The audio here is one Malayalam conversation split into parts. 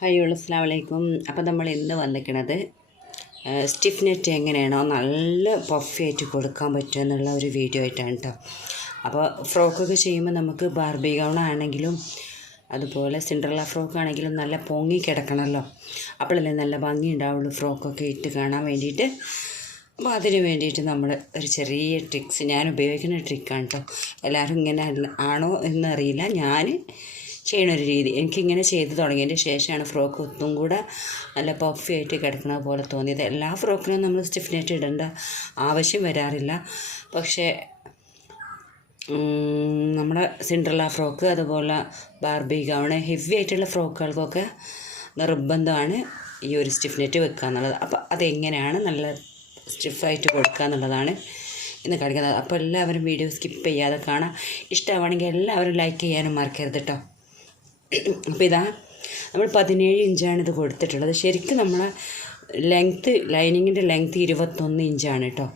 ഹായ് അസ്സലാമു അലൈക്കും. അപ്പോൾ നമ്മൾ ഇന്ന് വന്നിരിക്കുന്നത് സ്റ്റിഫ് നെറ്റ് എങ്ങനെയാണോ നല്ല പഫി ആയിട്ട് കൊടുക്കാൻ പറ്റുക എന്നുള്ള ഒരു വീഡിയോ ആയിട്ടാണ് കേട്ടോ. അപ്പോൾ ഫ്രോക്കൊക്കെ ചെയ്യുമ്പോൾ നമുക്ക് ബാർബി ഗൗൺ ആണെങ്കിലും അതുപോലെ സിൻഡ്രല്ല ഫ്രോക്ക് ആണെങ്കിലും നല്ല പൊങ്ങി കിടക്കണമല്ലോ, അപ്പോഴല്ലേ നല്ല ഭംഗി ഉണ്ടാവുള്ളൂ ഫ്രോക്കൊക്കെ ഇട്ട് കാണാൻ വേണ്ടിയിട്ട്. അപ്പോൾ അതിന് വേണ്ടിയിട്ട് നമ്മൾ ഒരു ചെറിയ ട്രിക്സ്, ഞാൻ ഉപയോഗിക്കുന്ന ട്രിക്കാണ് കേട്ടോ. എല്ലാവരും ഇങ്ങനെ ആണോ എന്നറിയില്ല, ഞാൻ ചെയ്യണൊരു രീതി. എനിക്കിങ്ങനെ ചെയ്ത് തുടങ്ങിയതിൻ്റെ ശേഷമാണ് ഫ്രോക്ക് ഒന്നും കൂടെ നല്ല പഫി ആയിട്ട് കിടക്കണ പോലെ തോന്നിയത്. എല്ലാ ഫ്രോക്കിനും നമ്മൾ സ്റ്റിഫ് നെറ്റ് ഇടേണ്ട ആവശ്യം വരാറില്ല, പക്ഷേ നമ്മുടെ സിൻഡ്രല്ല ഫ്രോക്ക് അതുപോലെ ബാർബി ഗൗണ് ഹെവി ആയിട്ടുള്ള ഫ്രോക്കുകൾക്കൊക്കെ നിർബന്ധമാണ് ഈ ഒരു സ്റ്റിഫ് നെറ്റ് വെക്കുക എന്നുള്ളത്. അപ്പോൾ അതെങ്ങനെയാണ് നല്ല സ്റ്റിഫായിട്ട് കൊടുക്കുക എന്നുള്ളതാണ് ഇന്ന് കാണിക്കുന്നത്. അപ്പോൾ എല്ലാവരും വീഡിയോ സ്കിപ്പ് ചെയ്യാതെ കാണാം. ഇഷ്ടമാണെങ്കിൽ എല്ലാവരും ലൈക്ക് ചെയ്യാനും മറക്കരുത് കേട്ടോ. അപ്പോൾ ഇതാ നമ്മൾ 17 ഇഞ്ചാണ് ഇത് കൊടുത്തിട്ടുള്ളത്. ശരിക്കും നമ്മളെ ലെങ്ത്ത്, ലൈനിങ്ങിൻ്റെ ലെങ്ത്ത് 21 ഇഞ്ചാണ് കേട്ടോ.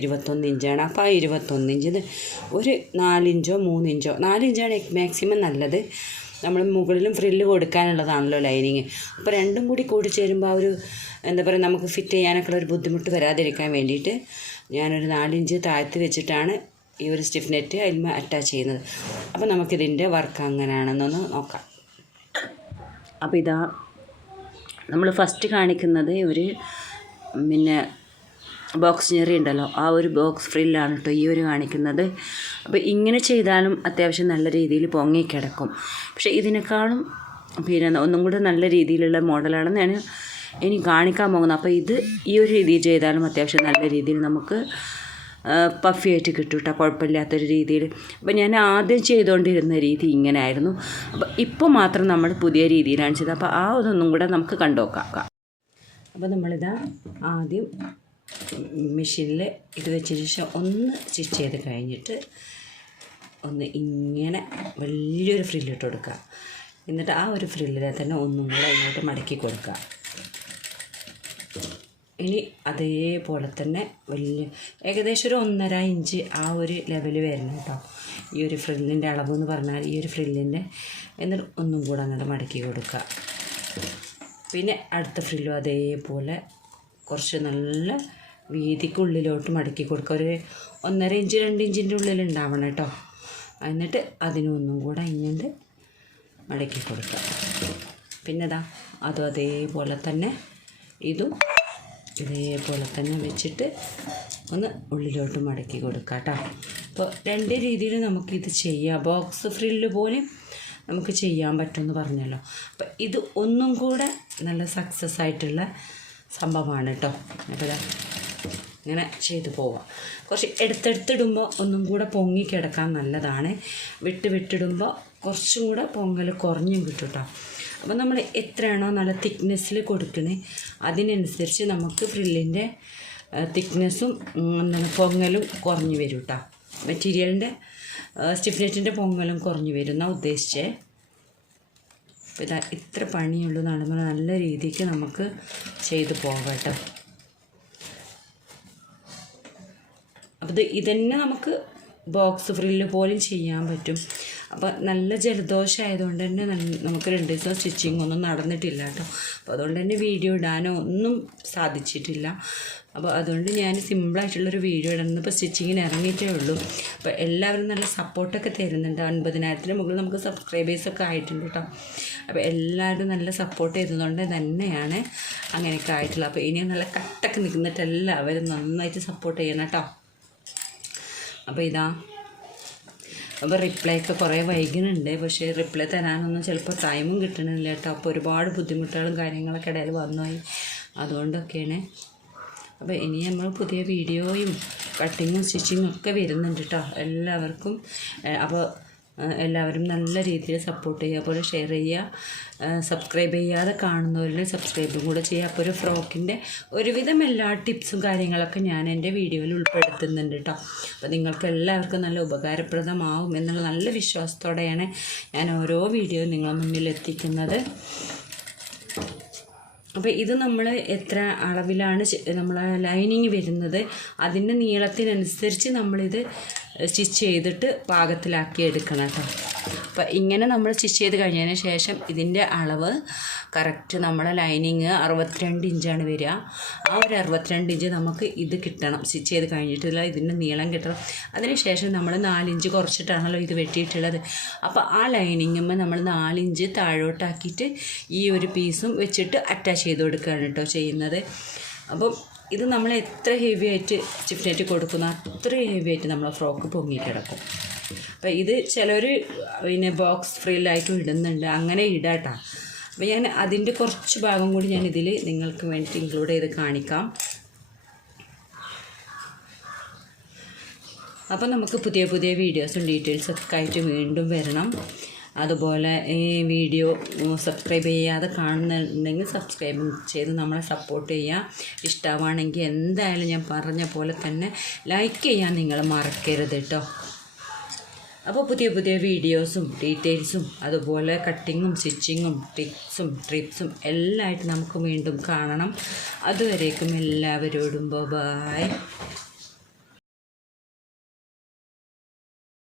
21 ഇഞ്ചാണ്. അപ്പോൾ ആ 21 ഇഞ്ചിന് ഒരു 4 ഇഞ്ചോ 3 ഇഞ്ചോ, 4 ഇഞ്ചാണ് മാക്സിമം നല്ലത്. നമ്മൾ മുകളിലും ഫ്രില്ല് കൊടുക്കാനുള്ളതാണല്ലോ ലൈനിങ്. അപ്പോൾ രണ്ടും കൂടി കൂടിച്ചേരുമ്പോൾ ആ ഒരു എന്താ പറയുക, നമുക്ക് ഫിറ്റ് ചെയ്യാനൊക്കെ ഒരു ബുദ്ധിമുട്ട് വരാതിരിക്കാൻ വേണ്ടിയിട്ട് ഞാനൊരു 4 ഇഞ്ച് താഴ്ത്തി വെച്ചിട്ടാണ് ഈ ഒരു സ്റ്റിഫ് നെറ്റ് അതിൽ അറ്റാച്ച് ചെയ്യുന്നത്. അപ്പോൾ നമുക്കിതിൻ്റെ വർക്ക് അങ്ങനെയാണെന്നൊന്ന് നോക്കാം. അപ്പോൾ ഇതാ നമ്മൾ ഫസ്റ്റ് കാണിക്കുന്നത് ഒരു ബോക്സ് ഞെറി ഉണ്ടല്ലോ, ആ ഒരു ബോക്സ് ഫ്രില്ലാണ് കേട്ടോ ഈ ഒരു കാണിക്കുന്നത്. അപ്പോൾ ഇങ്ങനെ ചെയ്താലും അത്യാവശ്യം നല്ല രീതിയിൽ പൊങ്ങിക്കിടക്കും. പക്ഷേ ഇതിനേക്കാളും ഒന്നും കൂടെ നല്ല രീതിയിലുള്ള മോഡലാണ് ഞാൻ ഇനി കാണിക്കാൻ പോകുന്നത്. അപ്പോൾ ഇത് ഈ ഒരു രീതിയിൽ ചെയ്താലും അത്യാവശ്യം നല്ല രീതിയിൽ നമുക്ക് പഫി ആയിട്ട് കിട്ടും കേട്ടോ, കുഴപ്പമില്ലാത്തൊരു രീതിയിൽ. അപ്പോൾ ഞാൻ ആദ്യം ചെയ്തുകൊണ്ടിരുന്ന രീതി ഇങ്ങനെ ആയിരുന്നു. അപ്പോൾ ഇപ്പോൾ മാത്രം നമ്മൾ പുതിയ രീതിയിലാണ് ചെയ്തത്. അപ്പോൾ ആ ഇതൊന്നും കൂടെ നമുക്ക് കണ്ടുനോക്കാം. അപ്പോൾ നമ്മളിതാ ആദ്യം മെഷീനിൽ ഇത് വെച്ചതിന് ശേഷം ഒന്ന് സ്റ്റിച്ച് ചെയ്ത് കഴിഞ്ഞിട്ട് ഒന്ന് ഇങ്ങനെ വലിയൊരു ഫ്രില്ലിട്ട് കൊടുക്കുക. എന്നിട്ട് ആ ഒരു ഫ്രില്ലിനെ തന്നെ ഒന്നും കൂടെ ഇങ്ങോട്ട് മടക്കി കൊടുക്കുക. ഇനി അതേപോലെ തന്നെ വലിയ ഏകദേശം ഒരു 1.5 ഇഞ്ച് ആ ഒരു ലെവൽ വരണം കേട്ടോ ഈ ഒരു ഫ്രില്ലിൻ്റെ അളവ് എന്ന് പറഞ്ഞാൽ, ഈ ഒരു ഫ്രില്ലിൻ്റെ. എന്നിട്ട് ഒന്നും കൂടെ അങ്ങോട്ട് മടക്കി കൊടുക്കുക. പിന്നെ അടുത്ത ഫ്രില്ലും അതേപോലെ കുറച്ച് നല്ല വീതിക്കുള്ളിലോട്ട് മടക്കി കൊടുക്കുക. ഒരു 1.5 ഇഞ്ച് 2 ഇഞ്ചിൻ്റെ ഉള്ളിൽ ഉണ്ടാവണം കേട്ടോ. എന്നിട്ട് അതിനൊന്നും കൂടെ ഇങ്ങോട്ട് മടക്കി കൊടുക്കുക. പിന്നെ അതും അതേപോലെ തന്നെ ഇതും ഇതേപോലെ തന്നെ വെച്ചിട്ട് ഒന്ന് ഉള്ളിലോട്ട് മടക്കി കൊടുക്കുക കേട്ടോ. അപ്പോൾ 2 രീതിയിൽ നമുക്കിത് ചെയ്യാം. ബോക്സ് ഫ്രില്ല് പോലും നമുക്ക് ചെയ്യാൻ പറ്റുമെന്ന് പറഞ്ഞല്ലോ. അപ്പോൾ ഇത് ഒന്നും കൂടെ നല്ല സക്സസ് ആയിട്ടുള്ള സംഭവമാണ് കേട്ടോ. അപ്പോൾ ഇങ്ങനെ ചെയ്തു പോവാം. കുറച്ച് എടുത്തെടുത്തിടുമ്പോൾ ഒന്നും കൂടെ പൊങ്ങി കിടക്കാൻ നല്ലതാണ്. വിട്ടിടുമ്പോൾ കുറച്ചും കൂടെ പൊങ്ങൽ കുറഞ്ഞും കിട്ടും കേട്ടോ. അപ്പോൾ നമ്മൾ എത്രയാണോ നല്ല തിക്നെസ്സിൽ കൊടുക്കണേ അതിനനുസരിച്ച് നമുക്ക് ഫ്രില്ലിൻ്റെ തിക്നെസ്സും പൊങ്ങലും കുറഞ്ഞു വരും കേട്ടോ. മെറ്റീരിയലിൻ്റെ സ്റ്റിഫ് നെറ്റിൻ്റെ പൊങ്ങലും കുറഞ്ഞു വരും എന്നാണ് ഉദ്ദേശിച്ചത്. അപ്പോൾ ഇത്ര പണിയുള്ളൂ നടന്നാൽ നല്ല രീതിക്ക് നമുക്ക് ചെയ്ത് പോകാം കേട്ടോ. അപ്പോൾ ഇതന്നെ നമുക്ക് ബോക്സ് ഫ്രില്ല് പോലും ചെയ്യാൻ പറ്റും. അപ്പോൾ നല്ല ജലദോഷം ആയതുകൊണ്ട് തന്നെ നമുക്ക് 2 ദിവസം സ്റ്റിച്ചിങ് ഒന്നും നടന്നിട്ടില്ല കേട്ടോ. അപ്പോൾ അതുകൊണ്ട് തന്നെ വീഡിയോ ഇടാനോ ഒന്നും സാധിച്ചിട്ടില്ല. അപ്പോൾ അതുകൊണ്ട് ഞാൻ സിമ്പിളായിട്ടുള്ളൊരു വീഡിയോ ഇടുന്നത് ഇപ്പോൾ സ്റ്റിച്ചിങ്ങിന് ഇറങ്ങിയിട്ടേ ഉള്ളൂ. അപ്പോൾ എല്ലാവരും നല്ല സപ്പോർട്ടൊക്കെ തരുന്നുണ്ട്. 50,000-ന് മുകളിൽ നമുക്ക് സബ്സ്ക്രൈബേഴ്സൊക്കെ ആയിട്ടുണ്ട് കേട്ടോ. അപ്പോൾ എല്ലാവരും നല്ല സപ്പോർട്ട് ചെയ്തതുകൊണ്ട് തന്നെയാണ് അങ്ങനെയൊക്കെ ആയിട്ടുള്ളത്. അപ്പോൾ ഇനിയും നല്ല കട്ടൊക്കെ നിൽക്കുന്നിട്ട് എല്ലാവരും നന്നായിട്ട് സപ്പോർട്ട് ചെയ്യണം കേട്ടോ. അപ്പോൾ അപ്പോൾ റിപ്ലൈ ഒക്കെ കുറേ വൈകുന്നുണ്ട്. പക്ഷേ റിപ്ലൈ തരാനൊന്നും ചിലപ്പോൾ ടൈമും കിട്ടണില്ല കേട്ടോ. അപ്പോൾ ഒരുപാട് ബുദ്ധിമുട്ടുകളും കാര്യങ്ങളൊക്കെ ഇടയിൽ വന്നുപോയി, അതുകൊണ്ടൊക്കെയാണ്. അപ്പോൾ ഇനി നമ്മൾ പുതിയ വീഡിയോയും കട്ടിങ്ങും സ്റ്റിച്ചിങ്ങും ഒക്കെ വരുന്നുണ്ട് കേട്ടോ എല്ലാവർക്കും. അപ്പോൾ എല്ലാവരും നല്ല രീതിയിൽ സപ്പോർട്ട് ചെയ്യുക, അതുപോലെ ഷെയർ ചെയ്യുക. സബ്സ്ക്രൈബ് ചെയ്യാതെ കാണുന്നവരിൽ സബ്സ്ക്രൈബും കൂടെ ചെയ്യുക. അപ്പോൾ ഒരു ഫ്രോക്കിൻ്റെ ഒരുവിധം എല്ലാ ടിപ്സും കാര്യങ്ങളൊക്കെ ഞാൻ എൻ്റെ വീഡിയോയിൽ ഉൾപ്പെടുത്തുന്നുണ്ട് കേട്ടോ. അപ്പോൾ നിങ്ങൾക്ക് എല്ലാവർക്കും നല്ല ഉപകാരപ്രദമാവും എന്നുള്ള നല്ല വിശ്വാസത്തോടെയാണ് ഞാൻ ഓരോ വീഡിയോ നിങ്ങളുടെ മുന്നിൽ എത്തിക്കുന്നത്. അപ്പോൾ ഇത് നമ്മൾ എത്ര അളവിലാണ് നമ്മൾ ലൈനിങ് വരുന്നത് അതിൻ്റെ നീളത്തിനനുസരിച്ച് നമ്മളിത് സ്റ്റിച്ച് ചെയ്തിട്ട് പാകത്തിലാക്കി എടുക്കണം കേട്ടോ. അപ്പോൾ ഇങ്ങനെ നമ്മൾ സ്റ്റിച്ച് ചെയ്ത് കഴിഞ്ഞതിന് ശേഷം ഇതിൻ്റെ അളവ് കറക്റ്റ് നമ്മളെ ലൈനിങ് 62 ഇഞ്ചാണ് വരിക. ആ ഒരു 62 ഇഞ്ച് നമുക്ക് ഇത് കിട്ടണം. സ്റ്റിച്ച് ചെയ്ത് കഴിഞ്ഞിട്ടില്ല ഇതിൻ്റെ നീളം കിട്ടണം. അതിന് ശേഷം നമ്മൾ 4 ഇഞ്ച് കുറച്ചിട്ടാണല്ലോ ഇത് വെട്ടിയിട്ടുള്ളത്. അപ്പോൾ ആ ലൈനിങ്ങുമ്പോൾ നമ്മൾ 4 ഇഞ്ച് താഴോട്ടാക്കിയിട്ട് ഈ ഒരു പീസും വെച്ചിട്ട് അറ്റാച്ച് ചെയ്ത് കൊടുക്കുകയാണ് കേട്ടോ ചെയ്യുന്നത്. അപ്പം ഇത് നമ്മൾ എത്ര ഹെവി ആയിട്ട് സ്റ്റിഫ് നെറ്റ് കൊടുക്കുന്ന അത്ര ഹെവി ആയിട്ട് നമ്മളെ ഫ്രോക്ക് പൊങ്ങി കിടക്കും. അപ്പോൾ ഇത് ചിലർ പിന്നെ ബോക്സ് ഫ്രില്ലായിട്ടും ഇടുന്നുണ്ട്, അങ്ങനെ ഇടാട്ടോ. അപ്പോൾ ഞാൻ അതിൻ്റെ കുറച്ച് ഭാഗം കൂടി ഞാൻ ഇതിൽ നിങ്ങൾക്ക് വേണ്ടി ഇൻക്ലൂഡ് ചെയ്ത് കാണിക്കാം. അപ്പോൾ നമുക്ക് പുതിയ പുതിയ വീഡിയോസും ഡീറ്റെയിൽസൊക്കെ ആയിട്ട് വീണ്ടും വരണം. അതുപോലെ ഈ വീഡിയോ സബ്സ്ക്രൈബ് ചെയ്യാതെ കാണുന്നുണ്ടെങ്കിൽ സബ്സ്ക്രൈബ് ചെയ്ത് നമ്മളെ സപ്പോർട്ട് ചെയ്യുക. ഇഷ്ടമാണെങ്കിൽ എന്തായാലും ഞാൻ പറഞ്ഞ പോലെ തന്നെ ലൈക്ക് ചെയ്യാൻ നിങ്ങൾ മറക്കരുത് കേട്ടോ. അപ്പോൾ പുതിയ പുതിയ വീഡിയോസും ഡീറ്റെയിൽസും അതുപോലെ കട്ടിങ്ങും സ്റ്റിച്ചിങ്ങും ടിപ്സും ട്രിപ്സും എല്ലാമായിട്ട് നമുക്ക് വീണ്ടും കാണണം. അതുവരേക്കും എല്ലാവരോടും ബൈ.